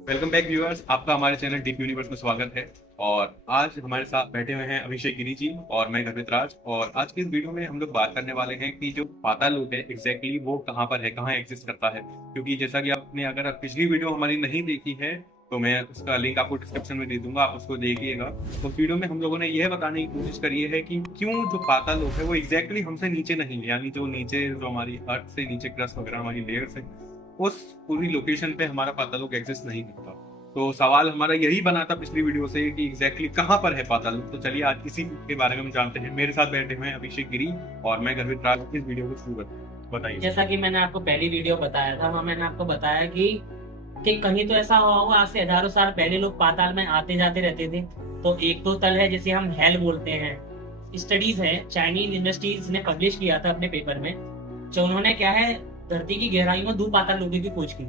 Welcome back viewers, आपका हमारे channel deep universe में स्वागत है। और आज हमारे साथ बैठे हुए हैं अभिषेक गिरी जी और मैं गर्वित राज। और आज की इस वीडियो में हम लोग बात करने वाले हैं कि जो पाताल लोक है एग्जैक्टली वो कहाँ पर है, कहाँ एग्जिस्ट करता है। क्योंकि जैसा कि आपने अगर आप पिछली वीडियो हमारी नहीं देखी है तो मैं उसका लिंक आपको डिस्क्रिप्शन में दे दूंगा, आप उसको देखिएगा। तो वीडियो में हम लोगों ने यह बताने की कोशिश करी है कि क्यों जो पाताल लोक है वो एग्जैक्टली हमसे नीचे नहीं है, यानी जो नीचे जो हमारी अर्थ से नीचे क्रस्ट वगैरह हमारी लेयर्स है उस पूरी लोकेशन पे हमारा पाताल लोक एग्जिस्ट नहीं करता। तो सवाल हमारा यही बना था पिछली वीडियो से कि एग्जैक्टली कहाँ पर है पाताल लोक। तो चलिए आज इसी के बारे में हम जानते हैं। मेरे साथ बैठे हुए हैं अभिषेक गिरी और मैं गर्वित राज। इस वीडियो को शुरू करते हैं, बताइए। जैसा कि मैंने आपको पहली वीडियो बताया था, वहाँ मैंने आपको बताया कि कहीं तो ऐसा हुआ होगा, आज से हजारों साल पहले लोग पाताल में आते जाते रहते थे। तो एक तो तल है जिसे हम हेल बोलते हैं। स्टडीज है, चाइनीज यूनिवर्सिटीज ने पब्लिश किया था अपने पेपर में, जो उन्होंने क्या है, धरती की गहराई में 2 पाताल लोकों की खोज की,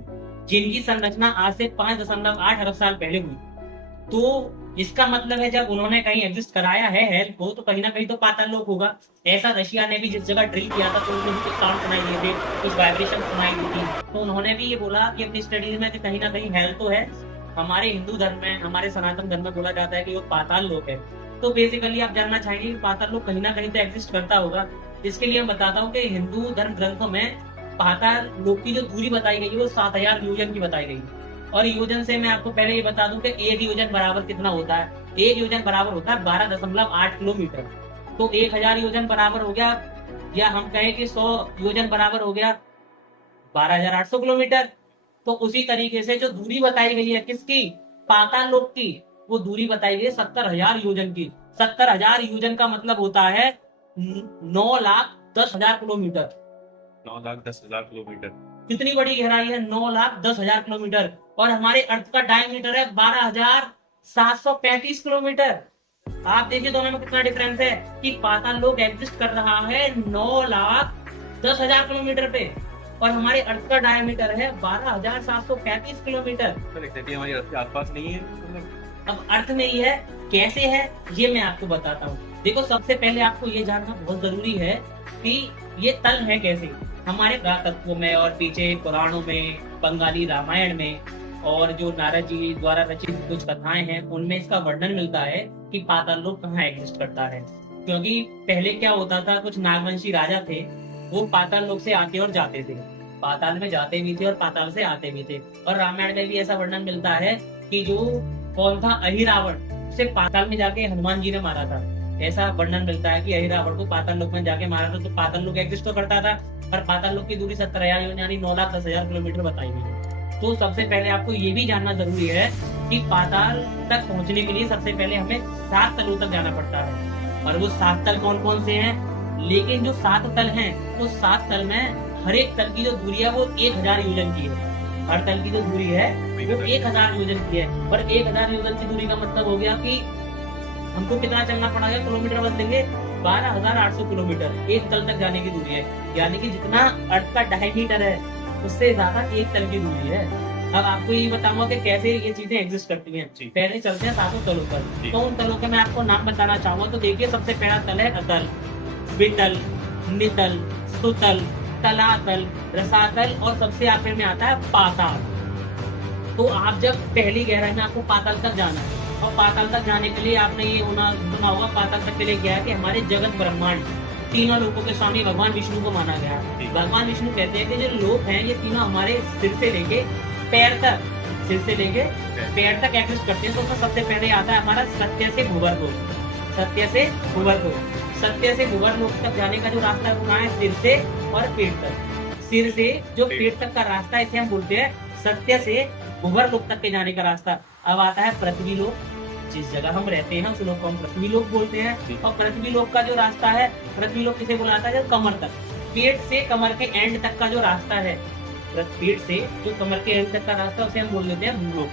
जिनकी संरचना आज से 5.8 अरब साल पहले हुई। तो इसका मतलब है जब उन्होंने कहीं एग्जिस्ट कराया है हेल को, तो कहीं ना कहीं तो पाताल लोक होगा। ऐसा रशिया ने भी जिस जगह ड्रिल किया था तो उन्हें भी कुछ साउंड सुनाई दिए थे, कुछ वाइब्रेशन सुनाई दी थी। तो उन्होंने भी ये बोला कि अपनी स्टडीज में कि कहीं ना कहीं हेल तो है। हमारे हिंदू धर्म में, हमारे सनातन धर्म में बोला जाता है कि वो पाताल लोक है। तो बेसिकली आप जानना चाहेंगे कि पाताल लोक कहीं ना कहीं तो एग्जिस्ट करता होगा। इसके लिए मैं बताता हूँ कि हिंदू धर्म ग्रंथों में पाताल लोक की जो दूरी बताई गई है वो 7,000 योजन की बताई गई। और योजन से मैं आपको पहले ये बता दूं कि एक योजन बराबर कितना होता है। एक योजन बराबर होता है 12.8 किलोमीटर। तो 1,000 योजन बराबर हो गया, या हम कहें कि 100 योजन बराबर हो गया 12,800 किलोमीटर। तो उसी तरीके से जो दूरी बताई गई है किसकी, पाताल लोक की, वो दूरी बताई गई है 70,000 योजन की। 70,000 योजन का मतलब होता है 9,10,000 किलोमीटर। 9,10,000 किलोमीटर। कितनी बड़ी गहराई है, 9,10,000 किलोमीटर। और हमारे अर्थ का डायमीटर है 12,735 किलोमीटर। आप देखिए दोनों में कितना डिफरेंस है कि पाताल लोक एग्जिस्ट कर रहा है 9,10,000 किलोमीटर पे, और हमारे अर्थ का डायमीटर है 12,735 किलोमीटर। सर एग्जैक्टली हमारी अर्थ के आसपास नहीं है मतलब। अब अर्थ में ही है, कैसे है ये मैं आपको बताता हूँ। देखो, सबसे पहले आपको ये जानना बहुत जरूरी है कि ये तल है कैसे। हमारे पुरातत्व में और पीछे पुराणों में, बंगाली रामायण में और जो नारद जी द्वारा रचित कुछ कथाएं हैं उनमें इसका वर्णन मिलता है कि पाताल लोक कहाँ एग्जिस्ट करता है। क्योंकि पहले क्या होता था, कुछ नागवंशी राजा थे, वो पाताल लोक से आते और जाते थे, पाताल में जाते भी थे और पाताल से आते भी थे। और रामायण में भी ऐसा वर्णन मिलता है कि जो कौन था, अहिरावण, उसे पाताल में जाके हनुमान जी ने मारा था। ऐसा वर्णन मिलता है कि अहिरावण को पाताल लोक में जाके मारा था। तो पाताल लोक एग्जिस्ट तो करता था, पर पाताल लोक की दूरी 70,000 यानी 9,10,000 किलोमीटर बताई गई है। तो सबसे पहले आपको ये भी जानना जरूरी है कि पाताल तक पहुंचने के लिए सबसे पहले हमें 7 तलों तक जाना पड़ता है। और वो 7 तल कौन कौन से हैं, लेकिन जो 7 तल हैं उस 7 तल में हर एक तल की जो दूरी है वो 1,000 योजन की है। हर तल की जो दूरी है वो 1,000 योजन की है। पर 1,000 योजन की दूरी का मतलब हो गया कि हमको कितना चलना पड़ेगा, किलोमीटर बदलेंगे 12,800 किलोमीटर एक तल तक जाने की दूरी है। यानी कि जितना अर्थ का डायमीटर है उससे ज्यादा एक तल की दूरी है। अब आपको ये बताऊंगा कि कैसे ये चीजें एग्जिस्ट करती हैं। पहले चलते हैं 7 तलों पर। तो उन तलों के मैं आपको नाम बताना चाहूंगा। तो देखिए, सबसे पहला तल है अतल, वितल, नितल, सुतल, तलातल, रसातल, और सबसे आखिर में आता है पाताल। तो आप जब पहली गहराई में आपको पाताल तक जाना है, और पाताल तक जाने के लिए आपने ये सुना होगा, पाताल तक के लिए क्या है कि हमारे जगत ब्रह्मांड तीनों लोकों के स्वामी भगवान विष्णु को माना गया है। भगवान विष्णु कहते हैं कि जो लोक हैं ये तीनों हमारे सिर से लेके पैर तक, सिर से लेके पैर तक एग्जिस्ट करते हैं। तो उसमें सबसे पहले आता है हमारा सत्य से भूवर लोक। सत्य से भूवर लोक, सत्य से भूवर लोक तक जाने का जो रास्ता है है सिर से और पेट तक। सिर से जो पेट तक का रास्ता है इसे हम बोलते हैं सत्य से भूवर लोक तक के जाने का रास्ता। अब आता है पृथ्वी लोक, जिस जगह हम रहते हैं उस लोक को हम पृथ्वी लोक बोलते हैं। और पृथ्वी लोक का जो रास्ता है, पृथ्वी लोक किसे बुलाता है, जब कमर तक, पेट से कमर के एंड तक का जो रास्ता है, पेट से जो कमर के एंड तक का रास्ता उसे हम बोल देते हैं भूलोक।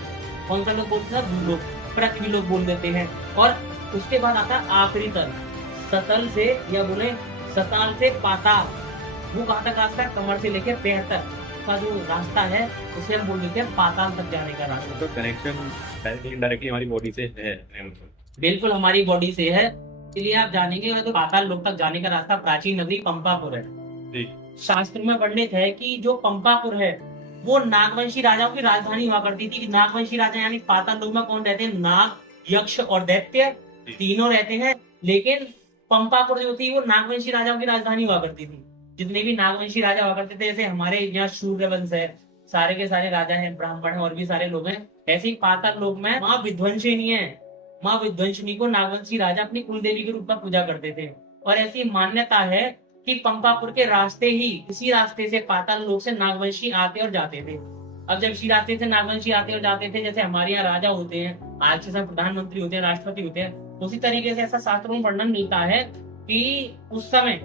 कौन सा लोक बोलते हैं, भूलोक, पृथ्वी लोक बोल देते हैं। और उसके बाद आता है आखिरी तल, सतल से या बोले सताल से पाताल। वो कहाँ तक रास्ता है, कमर से लेकर पैर तक का जो रास्ता है उसे हम बोल देते हैं पाताल तक जाने का रास्ता। तो कनेक्शन डायरेक्टली इनडायरेक्टली हमारी बॉडी से है। बिल्कुल हमारी बॉडी से है। इसलिए आप जानेंगे तो पाताल लोक तक जाने का रास्ता प्राचीन नगरी पंपापुर है। शास्त्र में वर्णित है कि जो पंपापुर है वो नागवंशी राजाओं की राजधानी हुआ करती थी। नागवंशी राजा यानी पाताल लोक में कौन रहते हैं? नाग, यक्ष और दैत्य तीनों रहते हैं। लेकिन पंपापुर जो थी वो नागवंशी राजाओं की राजधानी हुआ करती थी। जितने भी नागवंशी राजा हुआ करते थे, जैसे हमारे यहाँ सूर्यवंश है, सारे के सारे राजा हैं, ब्राह्मण हैं और भी सारे लोग हैं, ऐसे ही पाताल लोक में माँ विध्वंसिनी है। माँ विध्वंसिनी को नागवंशी राजा अपनी कुल देवी के रूप में पूजा करते थे। और ऐसी मान्यता है कि पंपापुर के रास्ते ही, इसी रास्ते से पाताल लोक से नागवंशी आते और जाते थे। अब जब इसी रास्ते से नागवंशी आते और जाते थे, जैसे हमारे यहाँ राजा होते हैं, आज के समय प्रधानमंत्री होते हैं, राष्ट्रपति होते हैं, उसी तरीके से ऐसा शास्त्रों में वर्णन मिलता है कि उस समय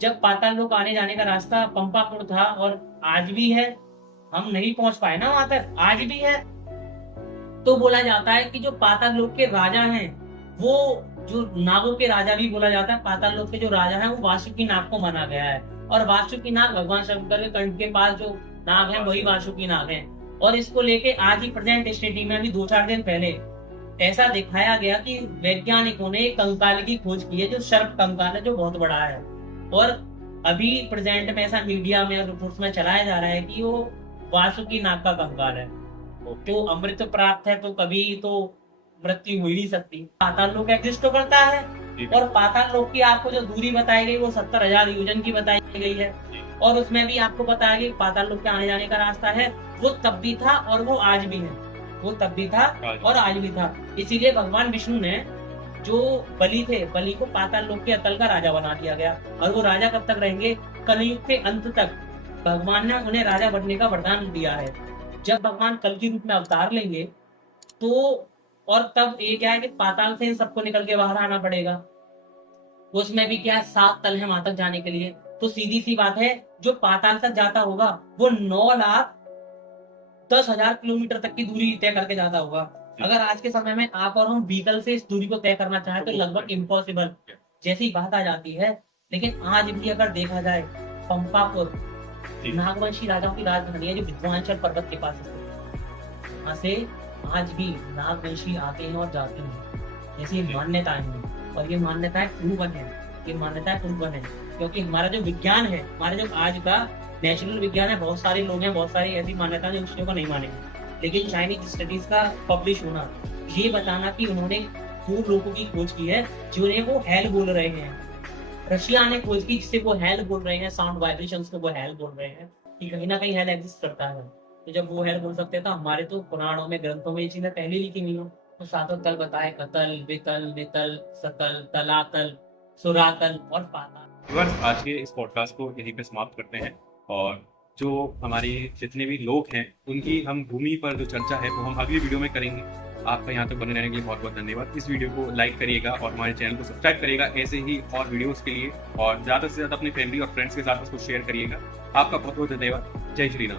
जब पाताल लोक आने जाने का रास्ता पंपापुर था, और आज भी है, हम नहीं पहुंच पाए ना वहां तक, आज भी है। तो बोला जाता है कि जो पाताल लोक के राजा हैं, वो जो नागों के राजा भी बोला जाता है, पाताल लोक के जो राजा हैं वो वासुकी नाग को माना गया है। और वासुकी नाग भगवान शंकर के कंठ के पास जो नाग है वही वासुकी नाग है। और इसको लेके आज ही प्रेजेंट स्थिति में, अभी 2-4 दिन पहले ऐसा दिखाया गया कि वैज्ञानिकों ने कंकाल की खोज की है, जो सर्प कंकाल है, जो बहुत बड़ा है। और अभी प्रेजेंट में ऐसा मीडिया में रिपोर्ट्स में चलाया जा रहा है कि वो वासुकी नाग का कंकाल है। तो अमृत प्राप्त है तो कभी तो मृत्यु हो ही नहीं सकती। पाताल लोक एग्जिस्ट तो करता है, और पाताल लोक की आपको जो दूरी बताई गई वो 70,000 योजन की बताई गई है। और उसमें भी आपको बताया गया पाताल लोक के आने जाने का रास्ता है, वो तब भी था और वो आज भी है। वो तब भी था और आज भी था। इसीलिए भगवान विष्णु ने जो बलि थे, बलि को पाताल लोक के अतल का राजा बना दिया गया। और वो राजा कब तक रहेंगे? कलयुग के अंत तक भगवान ने उन्हें राजा बनने का वरदान दिया है। जब भगवान कल के रूप में अवतार लेंगे तो, और तब ये क्या है कि पाताल से इन सबको निकल के बाहर आना पड़ेगा। उसमें भी क्या 7 तल है वहां तक जाने के लिए। तो सीधी सी बात है, जो पाताल तक जाता होगा वो 9,10,000 किलोमीटर तक की दूरी तय करके जाता होगा। अगर आज के समय में आप और हम व्हीकल से इस दूरी को तय करना चाहें तो लगभग इम्पॉसिबल जैसी बात आ जाती है। लेकिन आज भी अगर देखा जाए, पंपापुर नागवंशी राजाओं की राजधानी है, जो विंध्याचल पर्वत के पास है। वहां से आज भी नागवंशी आते हैं और जाते हैं, ऐसी मान्यताएं हैं। और ये मान्यताएं प्रूवन है, ये मान्यताएं प्रूवन है, क्योंकि हमारा जो विज्ञान है, हमारे जो आज का नेचुरल विज्ञान है, बहुत सारे लोग हैं, बहुत सारी ऐसी मान्यताएं जो चीजों को नहीं मानेंगे। लेकिन चाइनीज स्टडीज का पब्लिश होना, ये बताना कि उन्होंने 2 लोगों की खोज की है जिन्हें वो हेल बोल रहे हैं। रशिया ने खोज की जिसे वो हेल बोल रहे हैं, साउंड वाइब्रेशंस को वो हेल बोल रहे हैं, कि कहीं ना कहीं हेल एग्जिस्ट करता है। तो जब वो हेल बोल सकते हैं तो हमारे तो पुराणों में, ग्रंथों में ये चीजें पहले लिखी हुई हो। तो 7 तल बताए, अतल, वितल, नितल, सतल, तलातल, सुरातल और पाताल। बस आज के इस पॉडकास्ट को यहीं पे समाप्त करते हैं। और जो हमारे जितने भी लोग हैं उनकी हम भूमि पर जो चर्चा है वो हम अगली वीडियो में करेंगे। आपका यहाँ तक बने रहने के लिए बहुत बहुत धन्यवाद। इस वीडियो को लाइक करिएगा और हमारे चैनल को सब्सक्राइब करिएगा ऐसे ही और वीडियोस के लिए, और ज़्यादा से ज़्यादा अपनी फैमिली और फ्रेंड्स के साथ इसको शेयर करिएगा। आपका बहुत बहुत धन्यवाद। जय श्री राम।